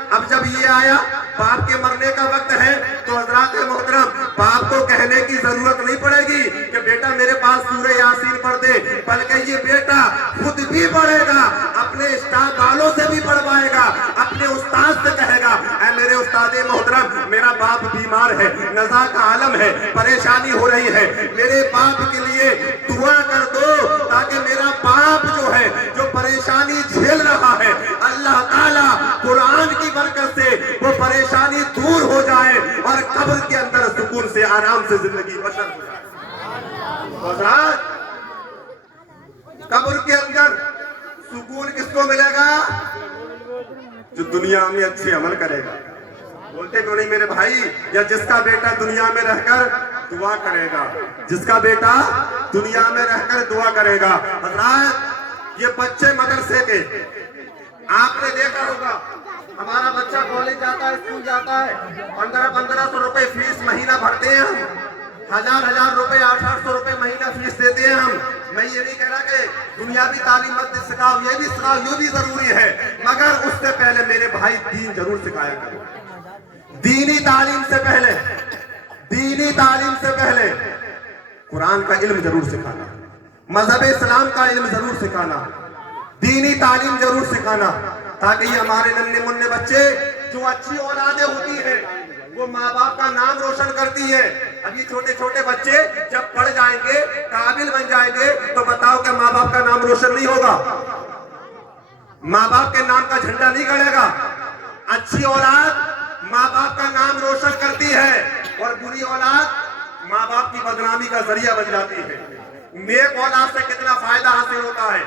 اب جب یہ آیا باپ کے مرنے کا وقت ہے تو حضرات محترم باپ کو کہنے کی ضرورت نہیں پڑے گی کہ بیٹا میرے پاس سورہ یاسین پڑھ دے، بلکہ یہ بیٹا خود بھی پڑھے گا، اپنے اسٹاف والوں سے بھی پڑھوائے گا، اپنے استاد سے کہے گا اے میرے استاد محترم میرا باپ بیمار ہے، نزا کا عالم ہے، پریشانی ہو رہی ہے، میرے باپ کے لیے دعا کر دو تاکہ میرا باپ جو ہے جو پریشانی جھیل رہا ہے اللہ تعالیٰ قرآن کی برکت سے وہ پریشانی دور ہو جائے اور قبر کے اندر سکون سے آرام سے زندگی بسر ہو جائے۔ حضرات قبر کے اندر سکون کس کو ملے گا؟ جو دنیا میں اچھے عمل کرے گا۔ بولتے کیوں نہیں میرے بھائی؟ یا جس کا بیٹا دنیا میں رہ کر دعا کرے گا، جس کا بیٹا دنیا میں رہ کر دعا کرے گا۔ حضرات یہ بچے مدرسے کے آپ نے دیکھا ہوگا ہمارا بچہ کالج جاتا ہے، اسکول جاتا ہے، 1500 روپے فیس مہینہ بھرتے ہیں ہم، 1000 روپے 800 روپے مہینہ فیس دیتے ہیں ہم۔ میں یہ نہیں کہہ رہا کہ دنیاوی تعلیم مت سکھاؤ، یہ بھی سکھاؤ، یہ بھی ضروری ہے، مگر اس سے پہلے میرے بھائی دین ضرور سکھایا کرو۔ دینی تعلیم سے پہلے، دینی تعلیم سے پہلے قرآن کا علم ضرور سکھانا، مذہب اسلام کا علم ضرور سکھانا، دینی تعلیم ضرور سکھانا، تاکہ یہ ہمارے ننھے منھے بچے جو اچھی اولادیں ہوتی ہیں وہ ماں باپ کا نام روشن کرتی ہے۔ اب یہ چھوٹے چھوٹے بچے جب پڑھ جائیں گے، قابل بن جائیں گے، تو بتاؤ کہ ماں باپ کا نام روشن نہیں ہوگا؟ ماں باپ کے نام کا جھنڈا نہیں گڑے گا؟ اچھی اولاد ماں باپ کا نام روشن کرتی ہے اور بری اولاد ماں باپ کی بدنامی کا ذریعہ بن جاتی ہے۔ نیک اولاد سے کتنا فائدہ حاصل ہوتا ہے۔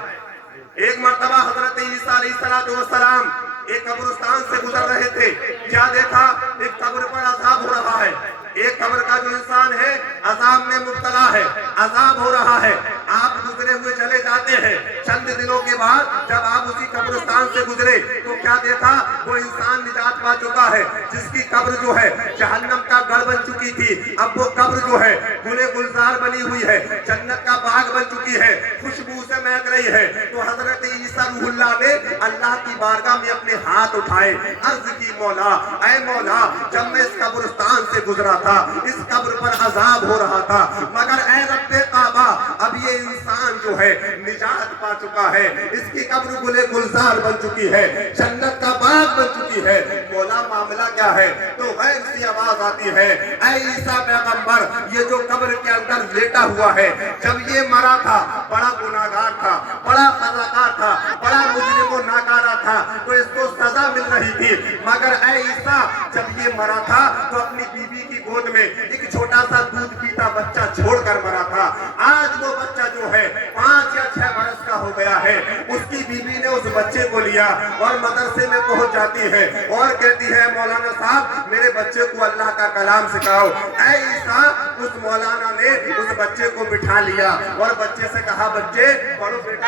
ایک مرتبہ حضرت عیسیٰ علیہ السلام ایک قبرستان سے گزر رہے تھے، کیا دیکھا؟ ایک قبر پر عذاب ہو رہا ہے، ایک قبر کا جو انسان ہے عذاب میں مبتلا ہے، عذاب ہو رہا ہے۔ آپ گزرے ہوئے چلے جاتے ہیں، چند دنوں کے بعد جب آپ اسی قبرستان سے گزرے تو کیا دیکھا؟ وہ انسان نجات پا چکا ہے جس کی قبر جو ہے جہنم کا گڑھ بن چکی تھی، اب وہ قبر جو ہے گلے گلزار بنی ہوئی ہے، جنت کا باغ بن چکی ہے، خوشبو سے مہک رہی ہے۔ تو حضرت عیسیٰ روح اللہ نے اللہ کی بارگاہ میں اپنے ہاتھ اٹھائے، عرض کی مولا اے مولا جب میں اس قبرستان سے گزرا تھا اس قبر پر عذاب ہو رہا تھا، مگر اے رب کعبہ اب یہ انسان جو ہے نجات پا چکا ہے، اس کی قبر گلے گلزار بن چکی ہے، جنت کا باغ بن چکی ہے، مولا معاملہ کیا ہے؟ تو غیر سی آواز آتی ہے اے عیسیٰ پیغمبر یہ جو قبر کے اندر لیٹا ہوا ہے جب یہ مرا تھا بڑا گناہگار تھا، بڑا خطاکار تھا، بڑا مجرم و ناکارہ تھا، تو اس کو سزا مل رہی تھی، مگر اے عیسیٰ جب یہ مرا تھا تو اپنی بیوی کی گود میں ایک چھوٹا سا دودھ پیتا بچہ چھوڑ کر مرا تھا۔ آج وہ بچہ جو ہے 5 یا 6 برس کا ہو گیا ہے، اس کی بیوی نے اس بچے کو لیا اور مدرسے میں پہنچ جاتی ہے اور کہتی ہے مولانا صاحب میرے بچے کو اللہ کا کلام سکھاؤ۔ اے عیسیٰ اس مولانا نے اس بچے کو بٹھا لیا اور بچے سے کہا بچے پڑھو بیٹا،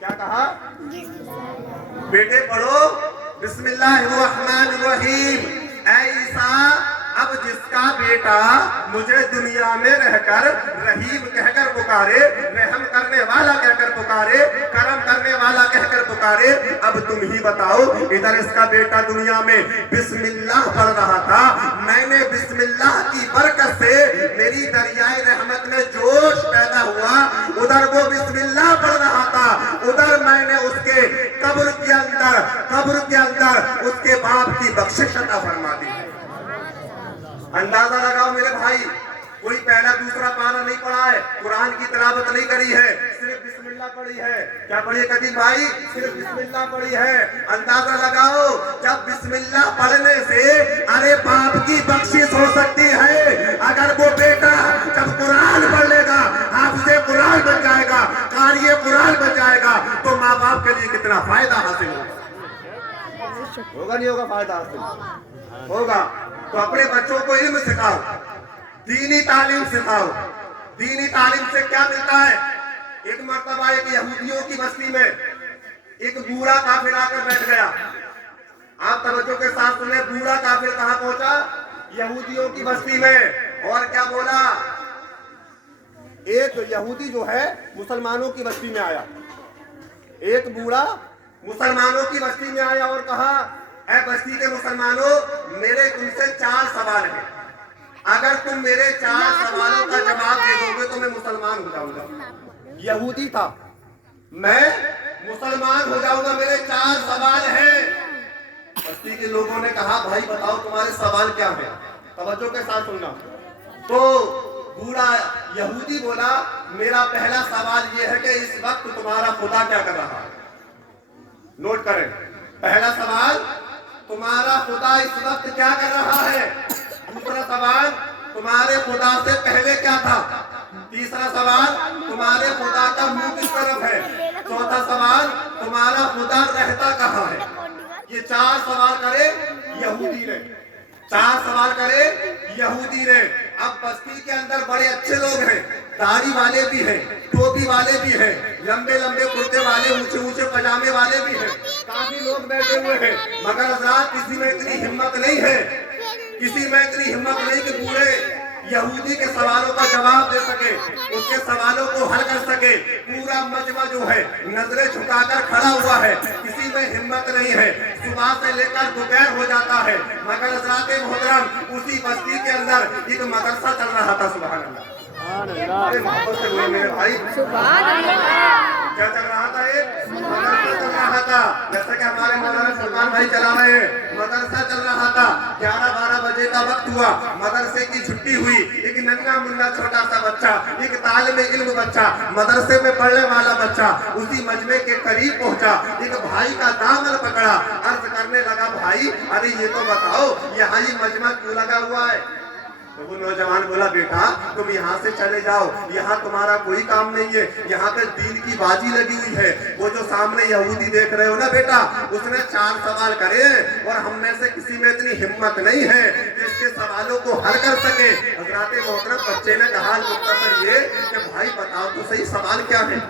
کیا کہا؟ بیٹے پڑھو بسم اللہ الرحمن الرحیم۔ اے عیسیٰ اب جس کا بیٹا مجھے دنیا میں رہ کر رحیم کہہ کر پکارے، رحم کرنے والا کہہ کر پکارے، کرم کرنے والا کہہ کر پکارے، اب تم ہی بتاؤ ادھر اس کا بیٹا دنیا میں بسم اللہ پڑھ رہا تھا، میں نے بسم اللہ کی برکت سے میری دریائے رحمت میں جوش پیدا ہوا، ادھر وہ بسم اللہ پڑھ رہا تھا، ادھر میں نے اس کے قبر کے اندر اس کے باپ کی بخشش عطا فرما دی۔ اندازہ لگاؤ میرے بھائی، کوئی پہلا دوسرا پارہ نہیں پڑھا ہے، قرآن کی تلاوت نہیں کری ہے، صرف بسم اللہ پڑھی ہے۔ کیا پڑھی ہے قدیم بھائی؟ صرف بسم اللہ پڑھی ہے۔ اندازہ لگاؤ جب بسم اللہ پڑھنے سے ارے باپ کی بخشش ہو سکتی ہے، اگر وہ بیٹا جب قرآن پڑھ لے گا حافظ قرآن بن جائے گا، قاری قرآن بن جائے گا، تو ماں باپ کے لیے کتنا فائدہ حاصل ہوگا نہیں ہوگا؟ فائدہ حاصل ہوگا۔ تو اپنے بچوں کو علم سکھاؤ، دینی تعلیم سکھاؤ۔ دینی تعلیم سے کیا ملتا ہے؟ ایک مرتبہ ایک یہودیوں کی بستی میں ایک بوڑھا کافر آ کر بیٹھ گیا۔ آپ توجہ کے ساتھ سنیں، بوڑھا کافر کہاں پہنچا؟ یہودیوں کی بستی میں، اور کیا بولا؟ ایک یہودی جو ہے مسلمانوں کی بستی میں آیا، ایک بوڑھا मुसलमानों की बस्ती में आया और कहा, ऐ बस्ती के मुसलमानों, मेरे तुमसे 4 सवाल हैं। अगर तुम मेरे 4 सवालों का जवाब दे दोगे तो मैं मुसलमान हो जाऊंगा। यहूदी था, मैं मुसलमान हो जाऊंगा, मेरे 4 सवाल हैं। बस्ती के लोगों ने कहा, भाई बताओ तुम्हारे सवाल क्या है, तवज्जो के साथ सुनना। तो बूढ़ा यहूदी बोला, मेरा पहला सवाल यह है कि इस वक्त तुम्हारा खुदा क्या कर रहा है। नोट करें, पहला सवाल, तुम्हारा खुदा इस वक्त क्या कर रहा है। दूसरा सवाल, तुम्हारे खुदा से पहले क्या था। तीसरा सवाल, तुम्हारे खुदा का मुंह किस तरफ है। चौथा सवाल, तुम्हारा खुदा रहता कहाँ है। ये 4 सवाल करे यहूदी ने, 4 सवाल करे यहूदी ने। अब बस्ती के अंदर बड़े अच्छे लोग हैं, दाढ़ी वाले भी हैं, टोपी वाले भी हैं, लंबे लंबे कुर्ते वाले, ऊंचे ऊंचे पजामे वाले भी हैं, काफी लोग बैठे हुए हैं। मगर हज़रात किसी में इतनी हिम्मत नहीं है, किसी में इतनी हिम्मत नहीं कि पूरे यहूदी के सवालों का जवाब दे सके, उसके सवालों को हल कर सके। पूरा मजमा जो है नजरें झुकाकर खड़ा हुआ है, किसी में हिम्मत नहीं है। सुबह से लेकर दोपहर हो जाता है, मगर हज़रात मोहतरम उसी बस्ती के अंदर एक मदरसा चल रहा था। सुभान अल्लाह, अरे मोहब्बत से बोलो मेरे भाई, सुभान अल्लाह। क्या चल रहा था, एक मदरसा चल रहा था, जैसे कि हमारे मौलाना सुल्तान भाई चला रहे हैं। मदरसा चल रहा था, 11-12 बजे का वक्त हुआ, मदरसे की छुट्टी हुई। एक नन्हा मुन्ना छोटा सा बच्चा, एक तालिब इल्म बच्चा, मदरसे में पढ़ने वाला बच्चा उसी मजमे के करीब पहुंचा, एक भाई का दामन पकड़ा, अर्ज करने लगा, भाई अरे ये तो बताओ यहाँ ये मजमा क्यों लगा हुआ है। तो वो नौजवान बोला, बेटा तुम यहाँ से चले जाओ, यहाँ तुम्हारा कोई काम नहीं है, यहाँ पे दीन की बाजी लगी हुई है। वो जो सामने यहूदी देख रहे हो ना बेटा, उसने 4 सवाल करे और हम में से किसी में इतनी हिम्मत नहीं है कि इसके सवालों को हल कर सके। हज़रात मोहतरम बच्चे ने कहा मुख्तसर ये कि भाई बताओ तो सही सवाल क्या है।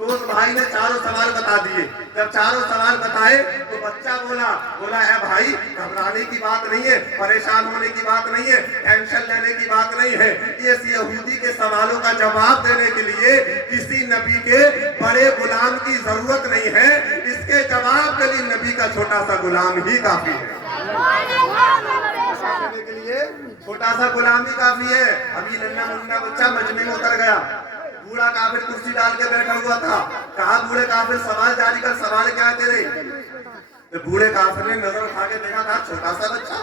तो उस भाई ने 4 सवाल बता दिए। जब 4 सवाल बताए तो बच्चा बोला है भाई घबराने की बात नहीं है, परेशान होने की बात नहीं है, टेंशन लेने की बात नहीं है। इस यहूदी के सवालों का जवाब देने के लिए किसी नबी के बड़े गुलाम की जरूरत नहीं है, इसके जवाब के लिए नबी का छोटा सा गुलाम ही काफी है। के लिए छोटा सा गुलाम ही काफी है। अभी नन्ना मुन्ना बच्चा मजमे में उतर गया, बूढ़ा काफिर कुर्सी डाल के बैठा हुआ था। कहा, बूढ़े काफिर सवाल जारी कर, सवाल क्या है तेरे। तो बूढ़े काफिर ने नजर उठा के देखा, कहा छोटा सा बच्चा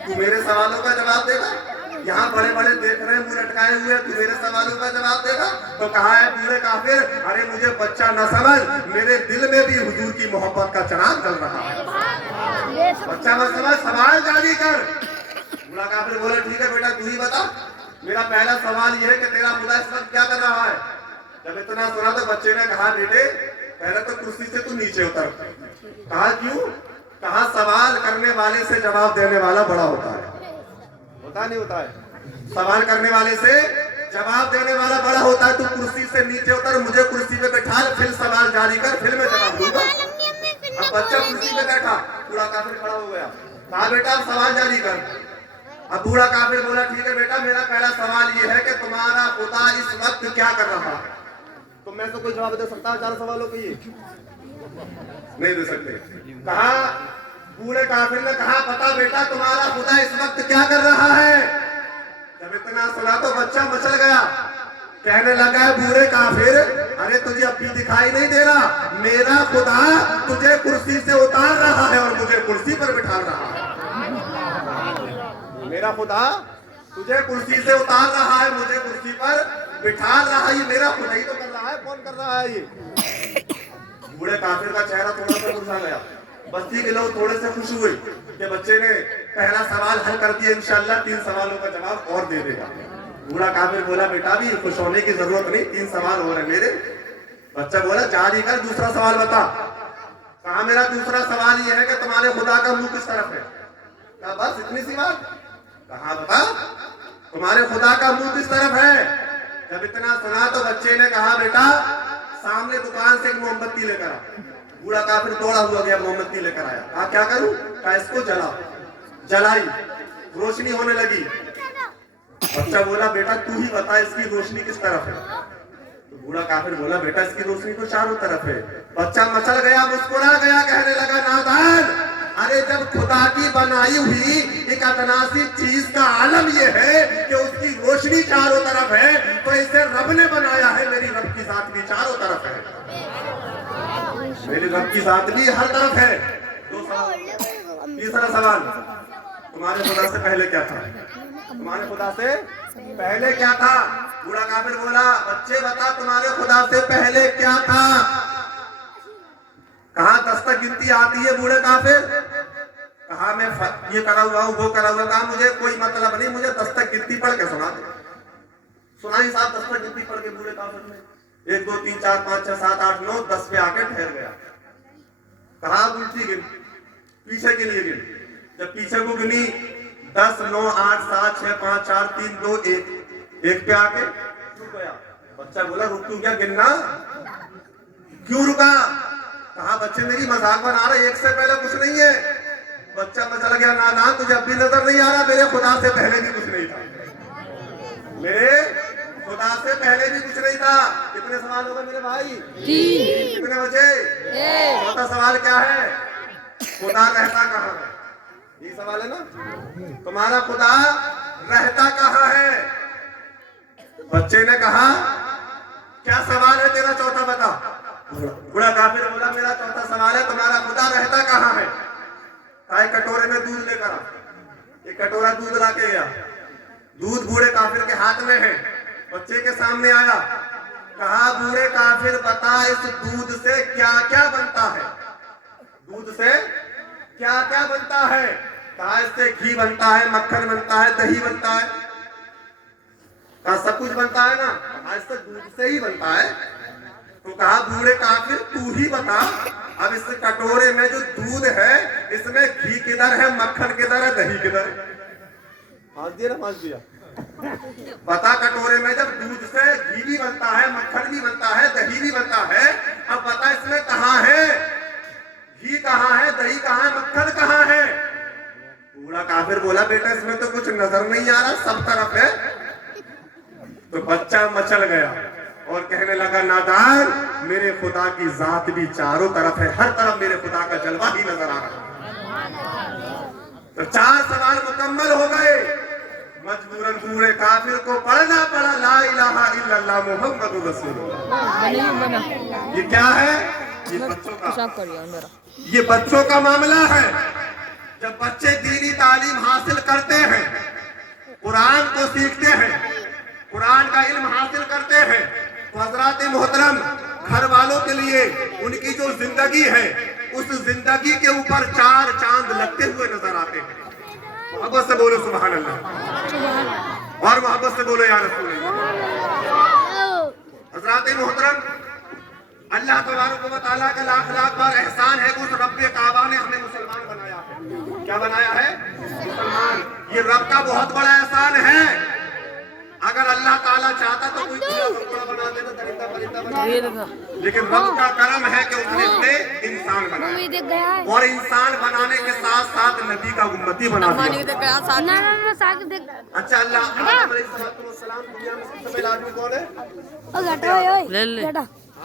तू मेरे सवालों का जवाब देगा। यहाँ बड़े बड़े देख रहे हैं, मुंह लटकाए हुए, तू मेरे सवालों का जवाब देगा। तो कहा है बूढ़े काफिर, अरे मुझे बच्चा न समझ, मेरे दिल में भी हुजूर की मोहब्बत का चिराग जल रहा है। बच्चा मत समझ, सवाल जारी कर। बूढ़ा काफिर बोले, ठीक है बेटा तू ही बता, मेरा पहला सवाल यह है कि तेरा खुदा इस वक्त क्या कर रहा है। जब इतना सुना तो बच्चे ने कहा, बेटे पहले तो कुर्सी से तू नीचे उतर। कहा क्यों। कहा सवाल करने वाले से जवाब देने वाला बड़ा होता है। होता नहीं होता है, सवाल करने वाले से जवाब देने वाला बड़ा होता है। तू कुर्सी से नीचे उतर, मुझे कुर्सी पे बैठा, फिर सवाल जारी कर, फिर मैं जवाब दूंगा। अब बच्चा कुर्सी पे बैठा, बूढ़ा काफिर खड़ा हो गया। कहा बेटा अब सवाल जारी कर। अब बूढ़ा काफिर बोला, ठीक है बेटा मेरा पहला सवाल ये है कि तुम्हारा खुदा इस वक्त क्या कर रहा है। तो मैं तो कोई जवाब दे सकता हूँ 4 सवालों के लिए, नहीं दे सकते। कहा, बूढ़े काफिर ने कहा, पता बेटा तुम्हारा खुदा इस वक्त क्या कर रहा है। जब इतना सुना तो बच्चा मचल गया, कहने लगा है बूढ़े काफिर, अरे तुझे अब भी दिखाई नहीं दे रहा, मेरा खुदा तुझे कुर्सी से उतार रहा है और मुझे कुर्सी पर बिठा रहा है। मेरा खुदा तुझे कुर्सी से उतार रहा है, मुझे कुर्सी पर बिठा रहा है। ये मेरा खुदा ही तो कर रहा है, कौन कर रहा है ये। बूढ़े काफिर का चेहरा थोड़ा सा मुरझा गया। बस्ती के लोग थोड़े से खुश हुए कि बच्चे ने पहला सवाल हल कर दिया, इंशाअल्लाह 3 सवालों का जवाब और दे देगा। बूढ़ा काफिर बोला, बेटा भी खुश होने की जरूरत नहीं, 3 सवाल हो रहे मेरे। बच्चा बोला, जारी कर, दूसरा सवाल बता। कहा, मेरा दूसरा सवाल ये है कि तुम्हारे खुदा का मुंह किस तरफ है। कहा, बस इतनी सी बात। कहा, बता तुम्हारे खुदा का मुंह किस तरफ है। जब इतना सुना तो बच्चे ने कहा, बेटा सामने दुकान से एक मोमबत्ती लेकर आ। बूढ़ा काफिर दौड़ा हुआ गया, मोमबत्ती लेकर आया। कहा, क्या करूं। कहा, इसको जला। जलाई, रोशनी होने लगी। बच्चा बोला, बेटा तू ही बता इसकी रोशनी किस तरफ है। तो बूढ़ा काफिर बोला बेटा इसकी रोशनी तो चारों तरफ है। बच्चा मचल गया, मुस्कुरा गया, कहने लगा नादान, अरे जब खुदा की बनाई हुई एक अतनासी चीज का आलम ये है कि उसकी रोशनी चारों तरफ है, तो इसे रब ने बनाया है, मेरी रब की जात भी चारों तरफ है, मेरी रब की जात भी हर तरफ है। दो सवाल। तीसरा सवाल, तुम्हारे खुदा से पहले क्या था? तुम्हारे खुदा से पहले क्या था? बूढ़ा काफिर बोला बच्चे बता तुम्हारे खुदा से पहले क्या था? कहा 10 तक गिनती आती है बूढ़े काफिर? कहा मैं ये करा हुआ हूँ, वो करा हुआ। कहा मुझे कोई मतलब नहीं, मुझे 10 तक गिनती पढ़ के सुना दे। सुनाई साहब 10 तक गिनती पढ़ के बूढ़े काफिर ने 1 2 3 4 5 6 7 8 9 10 पे आके ठहर गया। कहा उल्टी गिन, पीछे के लिए गिन। जब पीछे को गिनी 10 9 8 7 6 5 4 3 2 1 1 पे आके रुक गया। बच्चा बोला रुक क्यों गया गिनना? क्यों रुका? कहा बच्चे मेरी मजाक बना रहे, 1 से पहले कुछ नहीं है। बच्चा मचल गया नादान, तुझे अब भी नजर नहीं आ रहा मेरे खुदा से पहले भी कुछ नहीं था, मेरे खुदा से पहले भी कुछ नहीं था। कितने सवाल हो गए मेरे भाई? कितने बचे? चौथा सवाल क्या है? खुदा रहता कहाँ है? ये सवाल है ना, तुम्हारा खुदा रहता कहाँ है? बच्चे ने कहा क्या सवाल है तेरा? चौथा बता। बूढ़ा काफिर बोला मेरा चौथा सवाल है तुम्हारा खुदा रहता कहाँ है? एक कटोरे में दूध लेकर आ। एक कटोरा दूध लाके गया, दूध बूढ़े काफिर के हाथ में है, बच्चे के सामने आया। कहा बूढ़े काफिर बता इस दूध से क्या क्या बनता है? दूध से क्या क्या बनता है? कहा इससे घी बनता है, मक्खन बनता है, दही बनता है। कहा सब कुछ बनता है ना? कहा इससे दूध से ही बनता है। तो कहा बूढ़े काफिर तू ही बता, अब इस कटोरे में जो दूध है इसमें घी किधर है, मक्खन किधर है, दही किधर है? फांस दिया ना, फांस दिया। बता कटोरे में जब दूध से घी भी बनता है, मक्खन भी बनता है, दही भी बनता है, अब बता इसमें कहाँ है? घी कहाँ है, दही कहाँ है, मक्खन कहाँ है? बूढ़ा काफिर बोला बेटा इसमें तो कुछ नजर नहीं आ रहा, सब तरफ है। तो बच्चा मचल गया और कहने लगा नादान, मेरे खुदा की जात भी चारों तरफ है, हर तरफ मेरे खुदा का जलवा ही नजर आ रहा है। तो 4 सवाल मुकम्मल हो गए। मजबूरन बूढ़े काफिर को पढ़ना पड़ा ला इलाहा इल्लल्लाह मुहम्मदुर रसूलुल्लाह। ये क्या है? ये बच्चों का, ये बच्चों का मामला है। जब बच्चे दीनी तालीम हासिल करते हैं, कुरान को सीखते हैं, कुरान का इल्म हासिल करते हैं, तो हजरात मोहतरम घर वालों के लिए उनकी जो जिंदगी है उस जिंदगी के ऊपर 4 चांद लगते हुए नजर आते हैं। मोहब्बत से बोलो सुभान अल्लाह, और मोहब्बत से बोलो या रसूल अल्लाह। हजरात मोहतरम अल्लाह तबारक व तआला का लाख लाख बार एहसान है, उस रब काबा ने हमें मुसलमान बनाया है। क्या बनाया है? मुसलमान। ये रब का बहुत बड़ा एहसान है। अगर अल्लाह ताला चाहता तो कोई बना देता, दरिंदा परिंदा बना देता, लेकिन रब का करम है कि उसने इसे इंसान बनाया, और इंसान बनाने के साथ साथ नबी का उम्मती बना दिया। अच्छा अल्लाह आदम अलैहिस्सलाम दुनिया में सबसे पहला आदमी कौन है?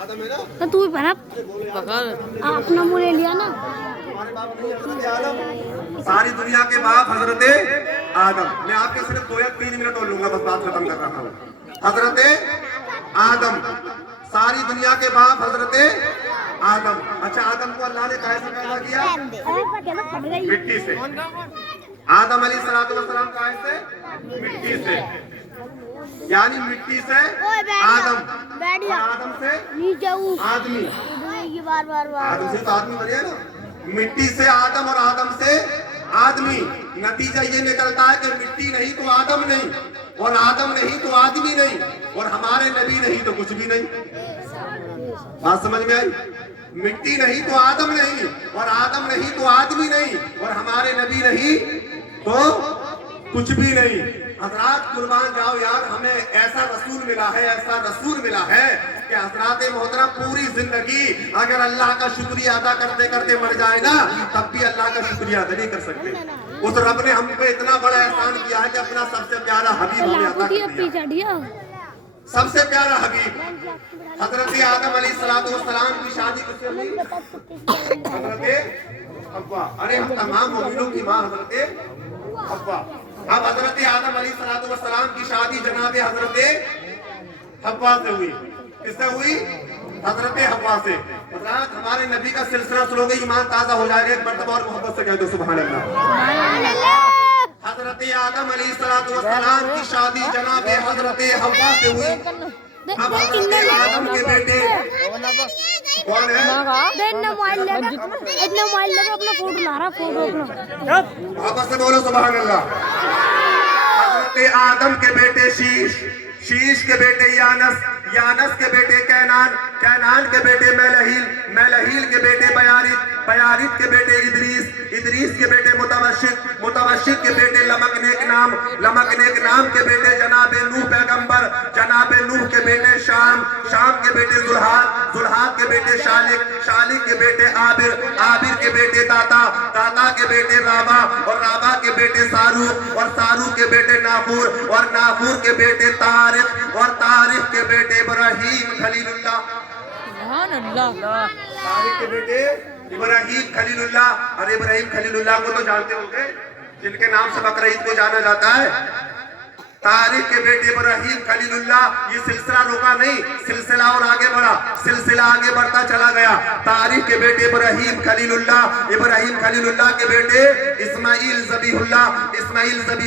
आदम है ना? तू भी अपना मुंह ले लिया ना। सारी दुनिया के बाप हजरत आदम। मैं आपके सिर्फ 2 या 3 मिनट और लूंगा, बस बात खत्म कर रहा हूँ। हजरत आदम, सारी दुनिया के बाप हजरत आदम। अच्छा आदम को अल्लाह ने कैसे पैदा किया? मिट्टी से। आदम अलैहिस्सलाम कैसे? मिट्टी से, यानी मिट्टी से आदम, आदम से आदमी, आदम से तो आदमी बने ना। मिट्टी से आदम और आदम से आदमी। नतीजा ये निकलता है कि मिट्टी नहीं तो आदम नहीं, और आदम नहीं तो आदमी नहीं, और हमारे नबी नहीं तो कुछ भी नहीं। बात समझ में आई? मिट्टी नहीं तो आदम नहीं, और आदम नहीं तो आदमी नहीं, और हमारे नबी नहीं तो कुछ भी नहीं। हजरात कुर्बान जाओ यार, हमें ऐसा रसूल मिला है, ऐसा रसूल मिला है कि हजरात मोहतरम पूरी जिंदगी अगर अल्लाह का शुक्रिया अदा करते करते मर जाए ना, तब भी अल्लाह का शुक्रिया अदा नहीं कर सकते। उस रब ने हम पे इतना बड़ा एहसान किया है कि अपना सबसे प्यारा हबीब हमें अता कर दिया। سب سے پیارا حبیب حضرت آدم علیہ السلام کی شادی کس سے ہوئی؟ حضرت حوا. ارے ہم تمام مومنوں کی ماں حضرت حوا. اب حضرت آدم علیہ السلام کی شادی جناب حضرت حوا سے ہوئی. کس سے ہوئی؟ حضرت حوا سے. حضرات ہمارے نبی کا سلسلہ سنو گے ایمان تازہ ہو جائے گا. ایک مرتبہ اور محبت سے کہہ دو سبحان اللہ. حضرت آدم علیہ السلام کی شادی جناب حضرت حوا سے ہوئی. اب حضرت آدم کے بیٹے کون ہے؟ اتنا موبائل لے کے اپنا فوٹو لا رہا فوٹو اپنا. واپس سے بولو سبحان اللہ. حضرت آدم کے بیٹے شیش کے بیٹے یانس کے بیٹے کینان کے بیٹے میلہیل کے بیٹے بیارت کے بیٹے ادریس کے بیٹے متوشق کے بیٹے لمک نیک نام کے بیٹے جناب نوح پیغمبر جناب نوح کے بیٹے شام کے بیٹے زلحاد کے بیٹے شالک کے بیٹے عابر کے بیٹے داتا کے بیٹے رابا اور رابا کے بیٹے ساروق اور ساروق کے بیٹے ناخور اور ناخور کے بیٹے طارق اور طارق کے بیٹے ابراہیم خلیل اللہ. طارق کے بیٹے ابراہیم خلیل اللہ. اور ابراہیم خلیل اللہ کو تو جانتے ہوں گے جن کے نام سے بقرعید کو جانا جاتا ہے. طارق کے بیٹے ابراہیم خلیل اللہ. یہ سلسلہ رکا نہیں, سلسلہ اور آگے بڑھا, سلسلہ آگے بڑھتا چلا گیا. طارق کے بیٹے ابراہیم خلیل اللہ کے بیٹے اسماعیل ذبیح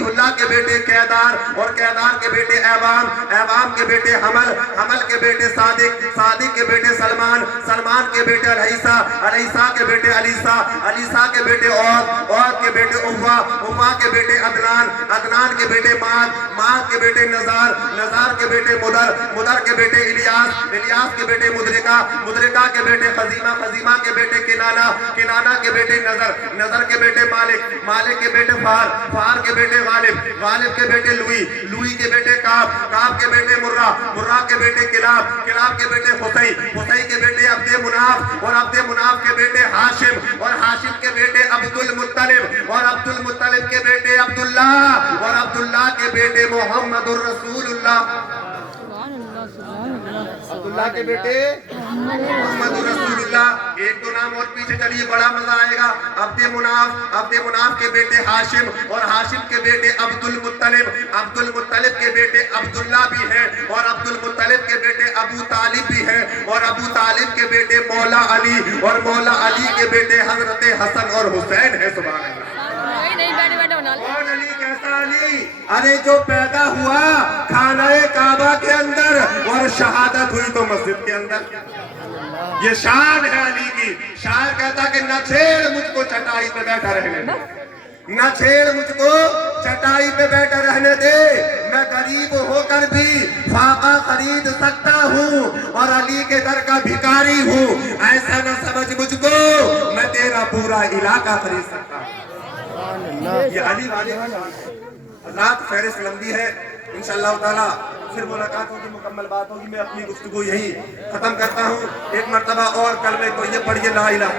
اللہ کے بیٹے قیدار اور قیدار کے بیٹے ایوام کے بیٹے حمل کے بیٹے صادق کے بیٹے سلمان کے بیٹے علیسا کے بیٹے علیسا کے بیٹے اور کے بیٹے اووا کے بیٹے عدنان کے بیٹے ماد کے بیٹے نزار کے بیٹے مدر کے بیٹے الیاس کے بیٹے مدرکہ کے بیٹے خزیمہ کے بیٹے کنانہ کے بیٹے نظر کے بیٹے مالک کے بیٹے فار کے بیٹے غالب کے بیٹے لوئی کے بیٹے کاب کے بیٹے مرہ کے بیٹے کلاب کے بیٹے حسئی کے بیٹے عبد مناف کے بیٹے ہاشم اور ہاشم کے بیٹے عبد المطلب اور عبد المطلب کے بیٹے عبداللہ اور عبداللہ کے بیٹے محمد الرسول اللہ. عبداللہ کے بیٹے محمد الرسول اللہ. ایک دو نام اور پیچھے چلیے بڑا مزہ آئے گا. عبد مناف کے بیٹے ہاشم اور ہاشم کے بیٹے عبد المطلب کے بیٹے عبداللہ بھی ہیں اور عبد المطلب کے بیٹے ابو طالب بھی ہیں اور ابو طالب کے بیٹے مولا علی اور مولا علی کے بیٹے حضرت حسن اور حسین ہیں. سبحان اللہ. کون علی؟ کیسا علی؟ ارے جو پیدا ہوا خانہ کعبہ کے اندر اور شہادت ہوئی تو مسجد کے اندر. یہ شان ہے علی کی. شاعر کہتا کہ نہ چھیڑ مجھ کو چٹائی پہ بیٹھا رہنے دے, نہ چھیڑ مجھ کو چٹائی پہ بیٹھا رہنے دے, میں غریب ہو کر بھی فاقہ خرید سکتا ہوں اور علی کے در کا بھکاری ہوں. ایسا نہ سمجھ مجھ کو میں تیرا پورا علاقہ خرید سکتا ہوں. یہ علی والے حضرات فہرست لمبی ہے. انشاءاللہ تعالی پھر ملاقات ہوگی, مکمل بات ہوگی. میں اپنی گفتگو یہی ختم کرتا ہوں. ایک مرتبہ اور کلمہ تو یہ پڑھیے لا الہ